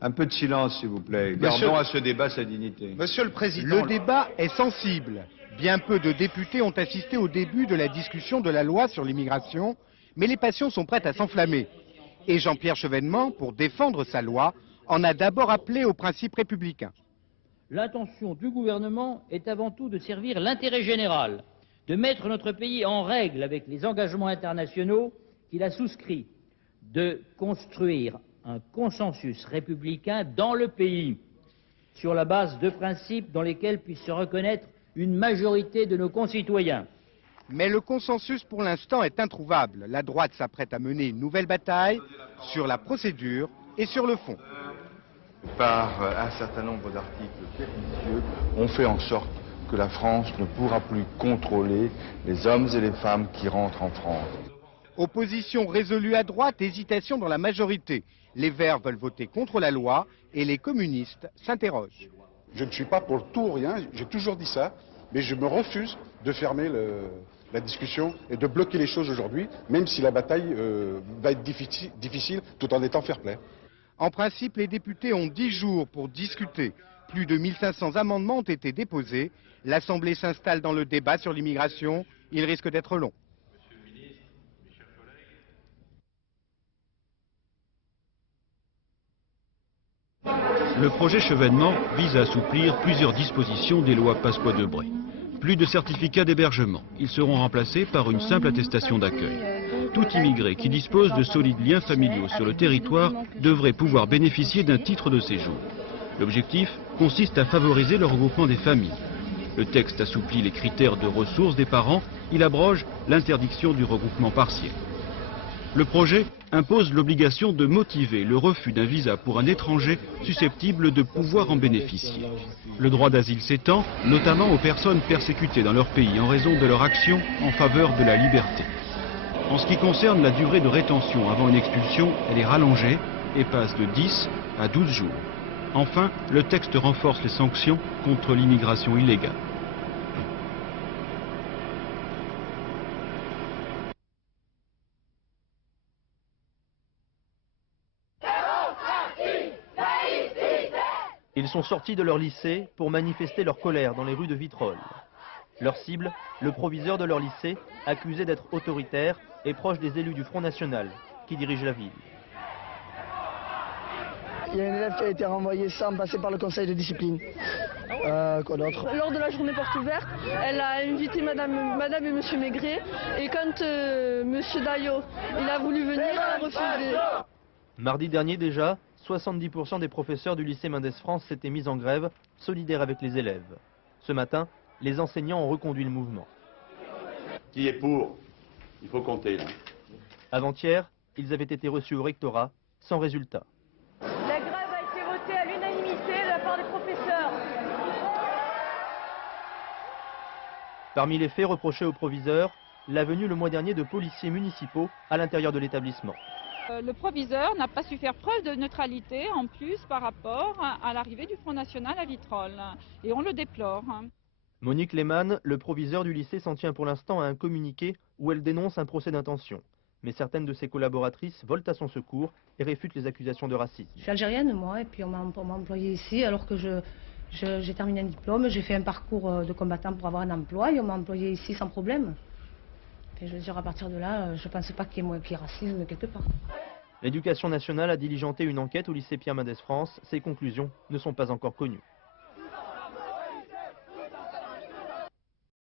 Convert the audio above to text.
Un peu de silence, s'il vous plaît. Gardons à ce débat sa dignité. Monsieur le Président, le débat est sensible. Bien peu de députés ont assisté au début de la discussion de la loi sur l'immigration, mais les passions sont prêtes à s'enflammer. Et Jean-Pierre Chevènement, pour défendre sa loi, en a d'abord appelé aux principes républicains. L'intention du gouvernement est avant tout de servir l'intérêt général, de mettre notre pays en règle avec les engagements internationaux qu'il a souscrits, de construire un consensus républicain dans le pays, sur la base de principes dans lesquels puisse se reconnaître une majorité de nos concitoyens. Mais le consensus pour l'instant est introuvable. La droite s'apprête à mener une nouvelle bataille sur la procédure et sur le fond. Par un certain nombre d'articles pernicieux, on fait en sorte que la France ne pourra plus contrôler les hommes et les femmes qui rentrent en France. Opposition résolue à droite, hésitation dans la majorité. Les Verts veulent voter contre la loi et les communistes s'interrogent. Je ne suis pas pour tout ou rien, j'ai toujours dit ça, mais je me refuse de fermer la discussion et de bloquer les choses aujourd'hui, même si la bataille va être difficile tout en étant fair-play. En principe, les députés ont 10 jours pour discuter. Plus de 1500 amendements ont été déposés. L'Assemblée s'installe dans le débat sur l'immigration. Il risque d'être long. Le projet Chevènement vise à assouplir plusieurs dispositions des lois Pasqua-Debré. Plus de certificats d'hébergement. Ils seront remplacés par une simple attestation d'accueil. Tout immigré qui dispose de solides liens familiaux sur le territoire devrait pouvoir bénéficier d'un titre de séjour. L'objectif consiste à favoriser le regroupement des familles. Le texte assouplit les critères de ressources des parents. Il abroge l'interdiction du regroupement partiel. Le projet impose l'obligation de motiver le refus d'un visa pour un étranger susceptible de pouvoir en bénéficier. Le droit d'asile s'étend notamment aux personnes persécutées dans leur pays en raison de leur action en faveur de la liberté. En ce qui concerne la durée de rétention avant une expulsion, elle est rallongée et passe de 10 à 12 jours. Enfin, le texte renforce les sanctions contre l'immigration illégale. Ils sont sortis de leur lycée pour manifester leur colère dans les rues de Vitrolles. Leur cible, le proviseur de leur lycée, accusé d'être autoritaire et proche des élus du Front National, qui dirigent la ville. Il y a une élève qui a été renvoyée sans passer par le conseil de discipline. Quoi d'autre? Lors de la journée porte ouverte, elle a invité madame et monsieur Maigret, et quand monsieur Daillot il a voulu venir, elle a refusé. Mardi dernier déjà, 70% des professeurs du lycée Mendès France s'étaient mis en grève, solidaires avec les élèves. Ce matin, les enseignants ont reconduit le mouvement. Qui est pour? Il faut compter là. Avant-hier, ils avaient été reçus au rectorat, sans résultat. La grève a été votée à l'unanimité de la part des professeurs. Parmi les faits reprochés au proviseur, la venue le mois dernier de policiers municipaux à l'intérieur de l'établissement. Le proviseur n'a pas su faire preuve de neutralité en plus par rapport à l'arrivée du Front National à Vitrolles. Et on le déplore. Monique Lehmann, le proviseur du lycée, s'en tient pour l'instant à un communiqué où elle dénonce un procès d'intention. Mais certaines de ses collaboratrices volent à son secours et réfutent les accusations de racisme. Je suis algérienne moi, et puis on m'a employée ici alors que j'ai terminé un diplôme, j'ai fait un parcours de combattant pour avoir un emploi et on m'a employée ici sans problème. Et je veux dire, à partir de là, je ne pense pas qu'il y ait racisme quelque part. L'éducation nationale a diligenté une enquête au lycée Pierre Mendès France. Ses conclusions ne sont pas encore connues.